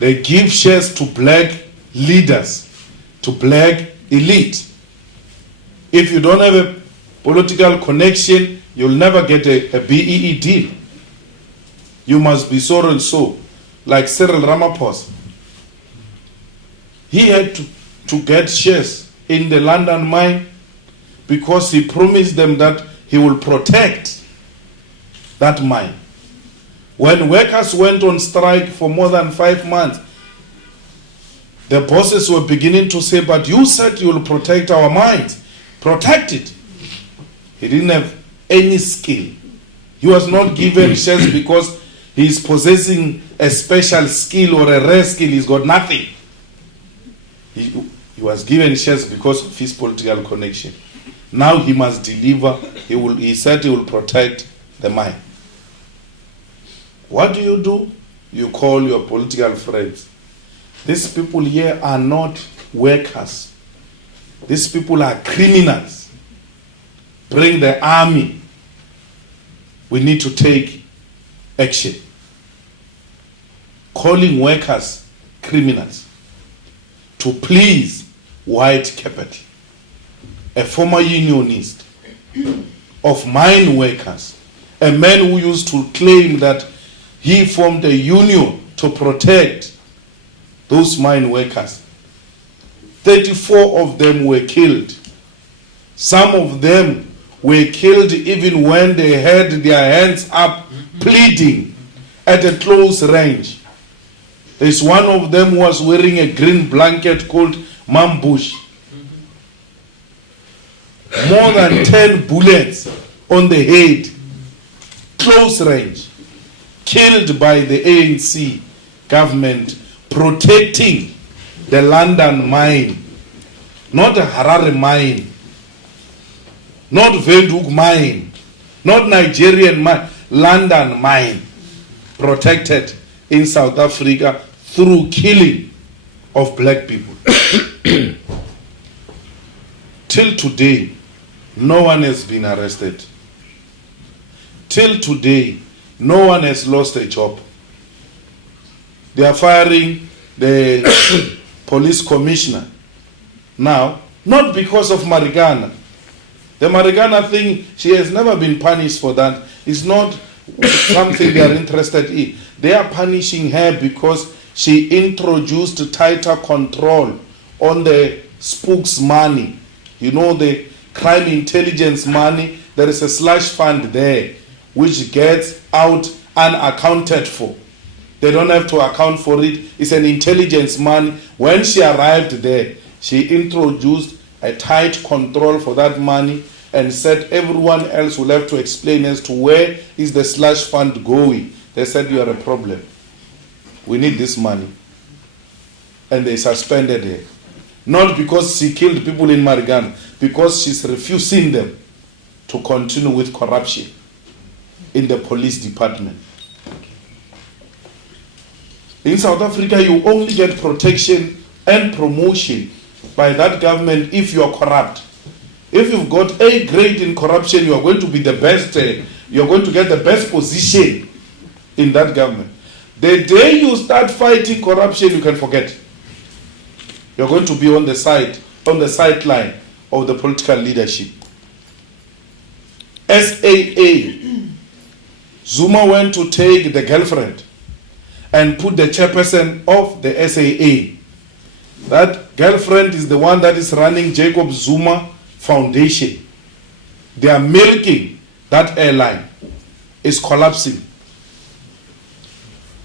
They give shares to black leaders, to black elite. If you don't have a political connection, you'll never get a BEE deal. You must be so and so, like Cyril Ramaphosa. He had to get shares in the London mine because he promised them that he will protect that mine. When workers went on strike for more than 5 months, the bosses were beginning to say, but you said you will protect our mines. Protect it. He didn't have any skill. He was not given shares because he's possessing a special skill or a rare skill. He's got nothing. He was given shares because of his political connection. Now he must deliver. He said he will protect the mine. What do? You call your political friends. These people here are not workers. These people are criminals. Bring the army. We need to take action. Calling workers criminals to please white capital. A former unionist of mine workers, a man who used to claim that he formed a union to protect those mine workers. 34 of them were killed. Some of them were killed even when they had their hands up pleading at a close range. There's one of them who was wearing a green blanket called Mambush. More than 10 bullets on the head, close range, killed by the ANC government protecting the London mine, not the Harare mine, not Windhoek mine, not Nigerian mine, London mine, protected in South Africa through killing of black people. Till today, no one has been arrested. Till today, no one has lost a job. They are firing the police commissioner now, not because of Marikana. The Marikana thing, she has never been punished for that. It's not something they are interested in. They are punishing her because she introduced tighter control on the spooks money. You know, the crime intelligence money, there is a slush fund there which gets out unaccounted for. They don't have to account for it. It's an intelligence money. When she arrived there, she introduced a tight control for that money and said everyone else will have to explain as to where is the slush fund going. They said, you are a problem. We need this money. And they suspended her. Not because she killed people in Marigan, because she's refusing them to continue with corruption in the police department. In South Africa, you only get protection and promotion by that government if you are corrupt. If you've got A grade in corruption, you are going to be the best, you are going to get the best position in that government. The day you start fighting corruption, you can forget. You're going to be on the sideline of the political leadership. SAA. Zuma went to take the girlfriend and put the chairperson of the SAA. That girlfriend is the one that is running Jacob Zuma Foundation. They are milking that airline. It's collapsing.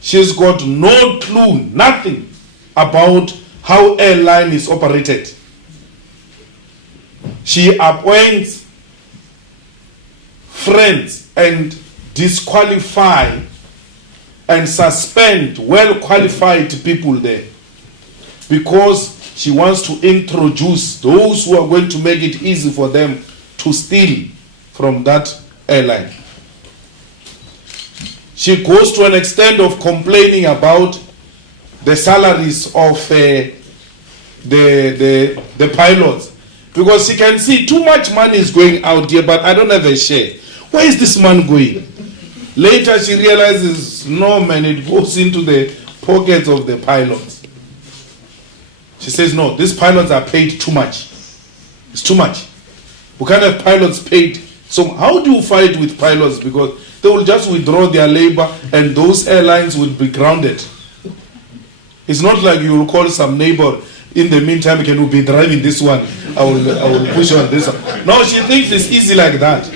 She's got no clue, nothing about how airline is operated. She appoints friends and disqualify and suspend well-qualified people there because she wants to introduce those who are going to make it easy for them to steal from that airline. She goes to an extent of complaining about the salaries of the pilots because she can see too much money is going out here, but I don't have a share. Where is this man going? Later she realizes, no man, it goes into the pockets of the pilots. She says, no, these pilots are paid too much. It's too much. We can't have pilots paid. So how do you fight with pilots? Because they will just withdraw their labor and those airlines will be grounded. It's not like you will call some neighbor, in the meantime, can you be driving this one? I will push on this one. No, she thinks it's easy like that.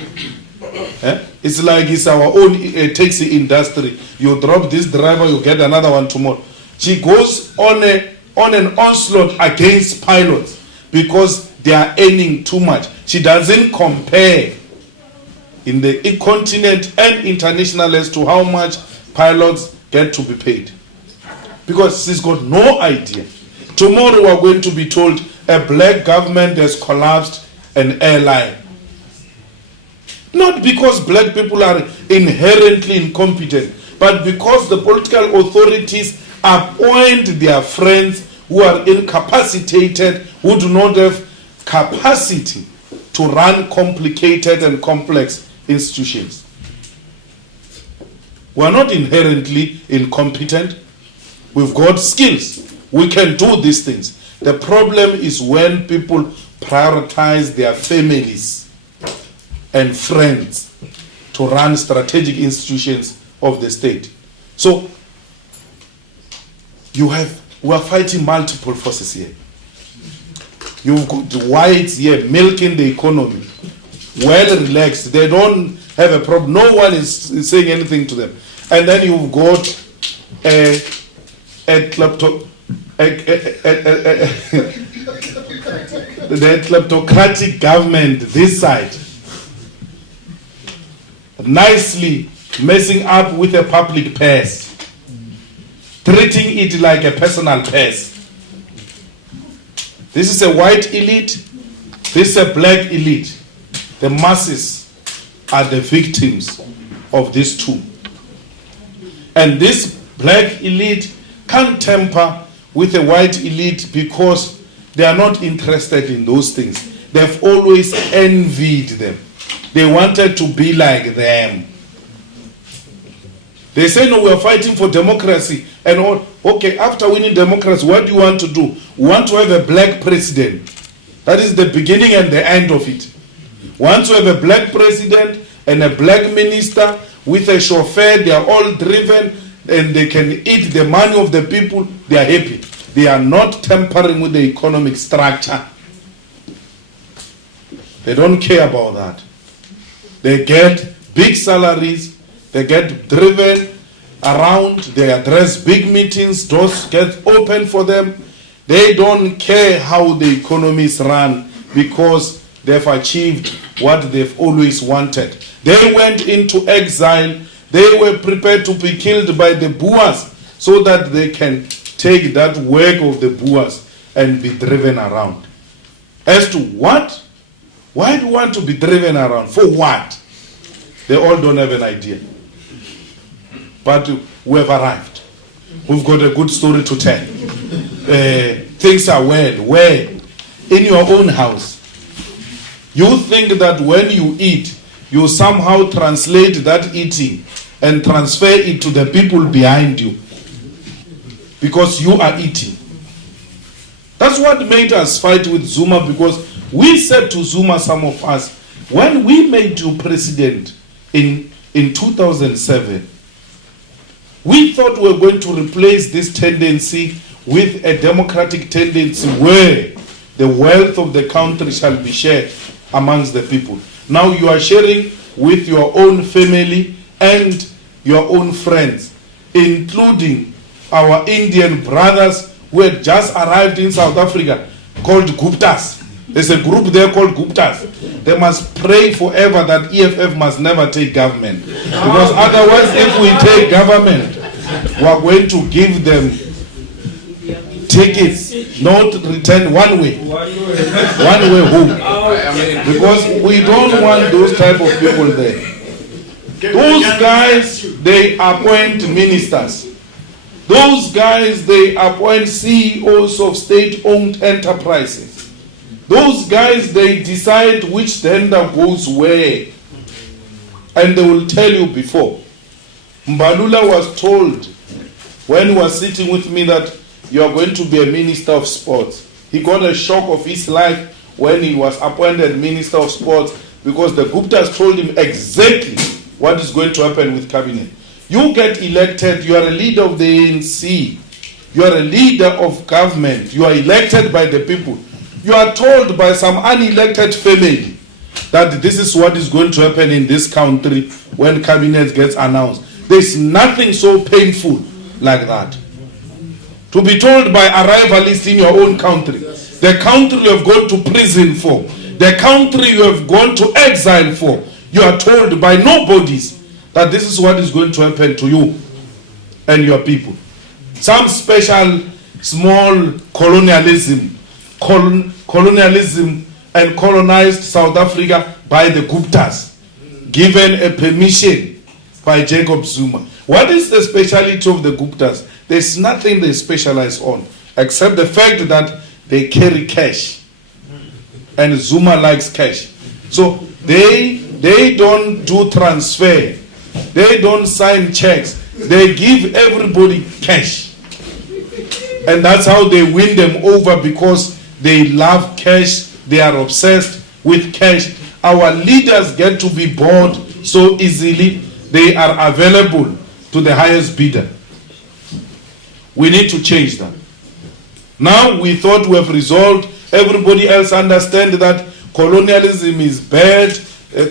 It's like it's our own taxi industry. You drop this driver, you get another one tomorrow. She goes on an onslaught against pilots because they are earning too much. She doesn't compare in the continent and international as to how much pilots get to be paid. Because she's got no idea. Tomorrow we are going to be told a black government has collapsed an airline. Not because black people are inherently incompetent, but because the political authorities appoint their friends who are incapacitated, who do not have capacity to run complicated and complex institutions. We are not inherently incompetent. We've got skills. We can do these things. The problem is when people prioritize their families and friends to run strategic institutions of the state. So we are fighting multiple forces here. You've got the whites here milking the economy, well relaxed. They don't have a problem. No one is saying anything to them. And then you've got the kleptocratic government this side, nicely messing up with a public purse, treating it like a personal purse. This is a white elite, this is a black elite. The masses are the victims of these two. And this black elite can't tamper with a white elite because they are not interested in those things. They've always envied them. They wanted to be like them. They say, no, we are fighting for democracy. And all. Okay, after winning democracy, what do you want to do? We want to have a black president. That is the beginning and the end of it. Want to have a black president and a black minister with a chauffeur. They are all driven and they can eat the money of the people. They are happy. They are not tampering with the economic structure. They don't care about that. They get big salaries. They get driven around. They address big meetings. Doors get open for them. They don't care how the economy is run because they've achieved what they've always wanted. They went into exile. They were prepared to be killed by the Boers so that they can take that work of the Boers and be driven around. As to what? Why do you want to be driven around? For what? They all don't have an idea. But we have arrived. We've got a good story to tell. Things are well. Where? In your own house. You think that when you eat, you somehow translate that eating and transfer it to the people behind you. Because you are eating. That's what made us fight with Zuma, because we said to Zuma, some of us, when we made you president in 2007, we thought we were going to replace this tendency with a democratic tendency where the wealth of the country shall be shared amongst the people. Now you are sharing with your own family and your own friends, including our Indian brothers who had just arrived in South Africa, called Guptas. There's a group there called Guptas. They must pray forever that EFF must never take government. Because otherwise, if we take government, we are going to give them tickets, not return one way home. Because we don't want those type of people there. Those guys, they appoint ministers. Those guys, they appoint CEOs of state-owned enterprises. Those guys, they decide which tender goes where. And they will tell you before. Mbalula was told when he was sitting with me that you are going to be a minister of sports. He got a shock of his life when he was appointed minister of sports, because the Guptas told him exactly what is going to happen with cabinet. You get elected, you are a leader of the ANC, you are a leader of government, you are elected by the people. You are told by some unelected family that this is what is going to happen in this country when cabinet gets announced. There's nothing so painful like that. To be told by arrivalists in your own country, the country you have gone to prison for, the country you have gone to exile for, you are told by nobodies that this is what is going to happen to you and your people. Some special small colonialism and colonized South Africa by the Guptas, given a permission by Jacob Zuma. What is the speciality of the Guptas? There's nothing they specialize on except the fact that they carry cash, and Zuma likes cash. So they don't do transfer, they don't sign checks, they give everybody cash, and that's how they win them over, because they love cash, they are obsessed with cash. Our leaders get to be bought so easily, they are available to the highest bidder. We need to change that. Now we thought we have resolved, everybody else understand that colonialism is bad,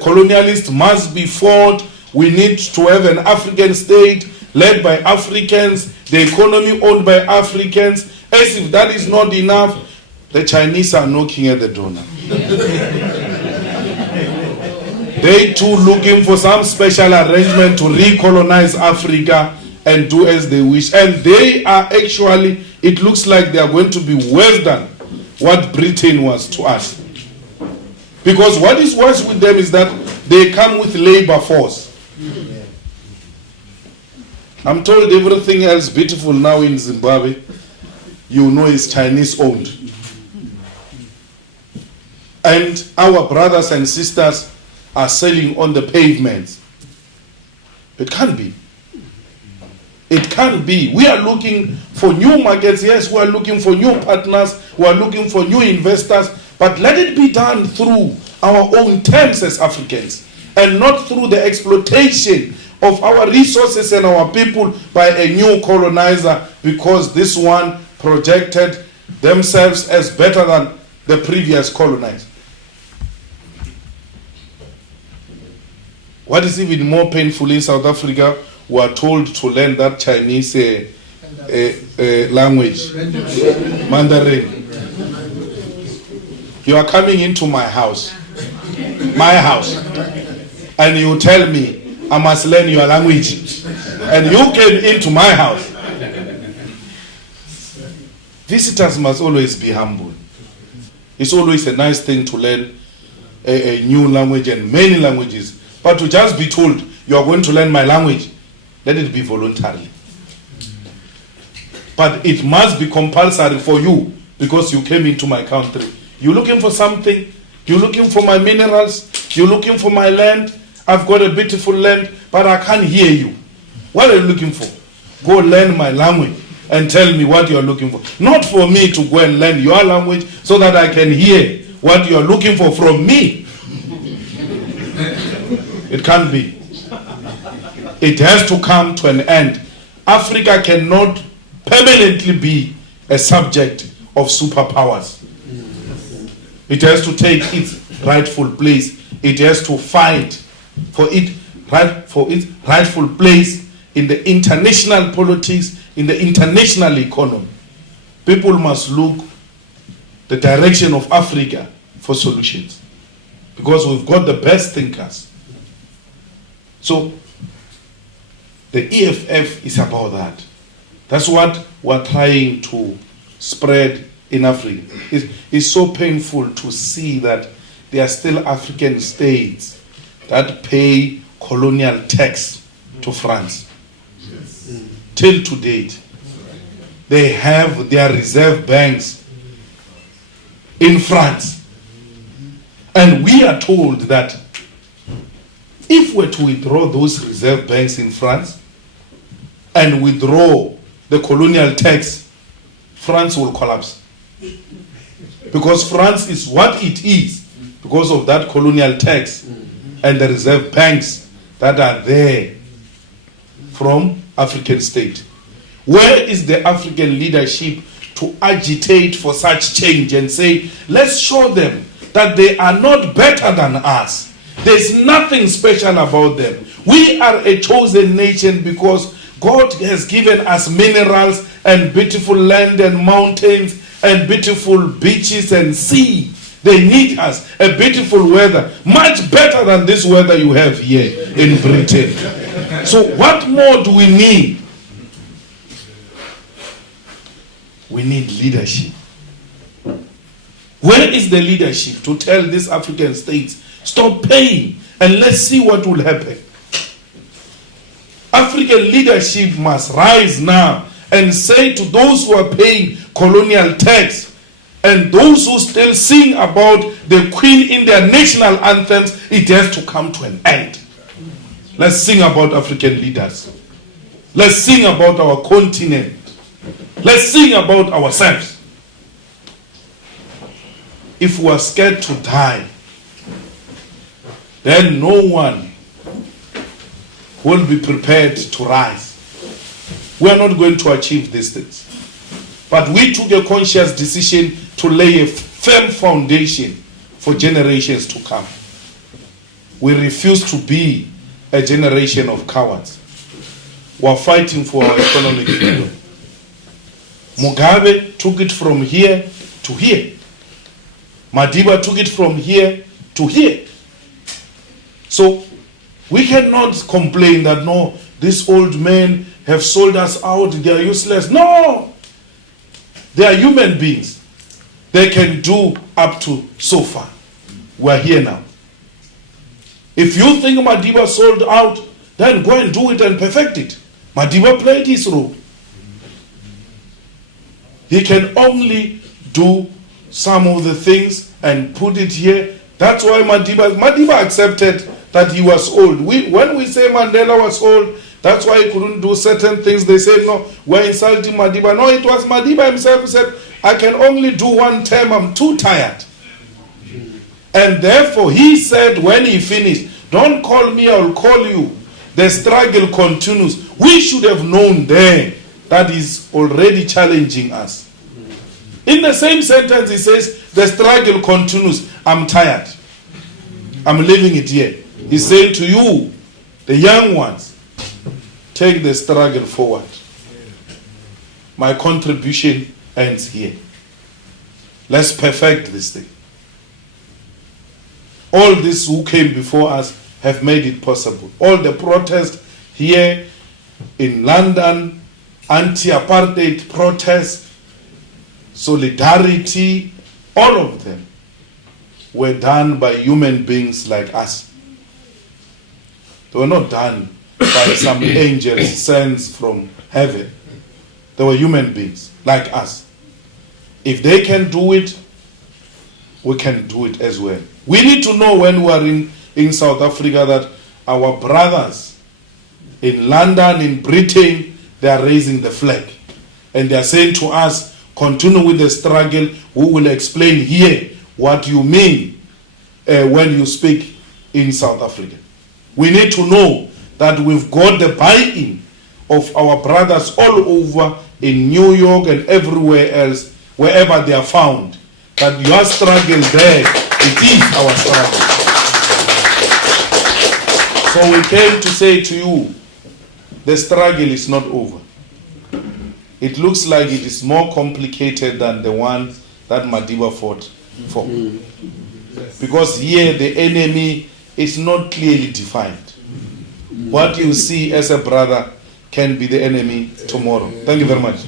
colonialists must be fought, we need to have an African state led by Africans, the economy owned by Africans. As if that is not enough, the Chinese are knocking at the door now. They too looking for some special arrangement to recolonize Africa and do as they wish. And they are actually, it looks like they are going to be worse than what Britain was to us. Because what is worse with them is that they come with labor force. I'm told everything else beautiful now in Zimbabwe, you know, is Chinese owned. And our brothers and sisters are selling on the pavements. It can't be. It can't be. We are looking for new markets. Yes, we are looking for new partners. We are looking for new investors. But let it be done through our own terms as Africans, and not through the exploitation of our resources and our people by a new colonizer, because this one projected themselves as better than the previous colonizer. What is even more painful in South Africa, we are told to learn that Chinese language, Mandarin. You are coming into my house, and you tell me I must learn your language, and you came into my house. Visitors must always be humble. It's always a nice thing to learn a new language and many languages. But to just be told, you are going to learn my language, let it be voluntarily. But it must be compulsory for you, because you came into my country. You're looking for something, you're looking for my minerals, you're looking for my land. I've got a beautiful land, but I can't hear you. What are you looking for? Go learn my language and tell me what you're looking for. Not for me to go and learn your language so that I can hear what you're looking for from me. It can't be. It has to come to an end. Africa cannot permanently be a subject of superpowers. It has to take its rightful place. It has to fight for its rightful place in the international politics, in the international economy. People must look the direction of Africa for solutions, because we've got the best thinkers. So the EFF is about that. That's what we're trying to spread in Africa. It's so painful to see that there are still African states that pay colonial tax to France. Yes. Till to date. They have their reserve banks in France. And we are told that if we're to withdraw those reserve banks in France and withdraw the colonial tax, France will collapse. Because France is what it is because of that colonial tax and the reserve banks that are there from African state. Where is the African leadership to agitate for such change and say, let's show them that they are not better than us. There's nothing special about them. We are a chosen nation because God has given us minerals and beautiful land and mountains and beautiful beaches and sea. They need us. A beautiful weather, much better than this weather you have here in Britain. So what more do we need? We need leadership. Where is the leadership to tell these African states, stop paying and let's see what will happen? African leadership must rise now and say to those who are paying colonial tax and those who still sing about the Queen in their national anthems, it has to come to an end. Let's sing about African leaders. Let's sing about our continent. Let's sing about ourselves. If we are scared to die, then no one will be prepared to rise. We are not going to achieve these things. But we took a conscious decision to lay a firm foundation for generations to come. We refuse to be a generation of cowards. We are fighting for our economic freedom. Mugabe took it from here to here. Madiba took it from here to here. So we cannot complain that no, these old men have sold us out, they are useless. No! They are human beings. They can do up to so far. We are here now. If you think Madiba sold out, then go and do it and perfect it. Madiba played his role. He can only do some of the things and put it here. That's why Madiba accepted that he was old. When we say Mandela was old, that's why he couldn't do certain things. They say, no, we're insulting Madiba. No, it was Madiba himself who said, I can only do one term, I'm too tired. And therefore, he said when he finished, don't call me, I'll call you. The struggle continues. We should have known then that is already challenging us. In the same sentence, he says, the struggle continues. I'm tired. I'm leaving it here. He's saying to you, the young ones, take the struggle forward. My contribution ends here. Let's perfect this thing. All these who came before us have made it possible. All the protests here in London, anti-apartheid protests, solidarity, all of them were done by human beings like us. They were not done by some angels sent from heaven. They were human beings like us. If they can do it, we can do it as well. We need to know when we are in South Africa that our brothers in London, in Britain, they are raising the flag. And they are saying to us, continue with the struggle. We will explain here what you mean when you speak in South Africa. We need to know that we've got the buy-in of our brothers all over in New York and everywhere else, wherever they are found, that your struggle there, it is our struggle. So we came to say to you, the struggle is not over. It looks like it is more complicated than the one that Madiba fought for. Because here the enemy is not clearly defined. What you see as a brother can be the enemy tomorrow. Thank you very much.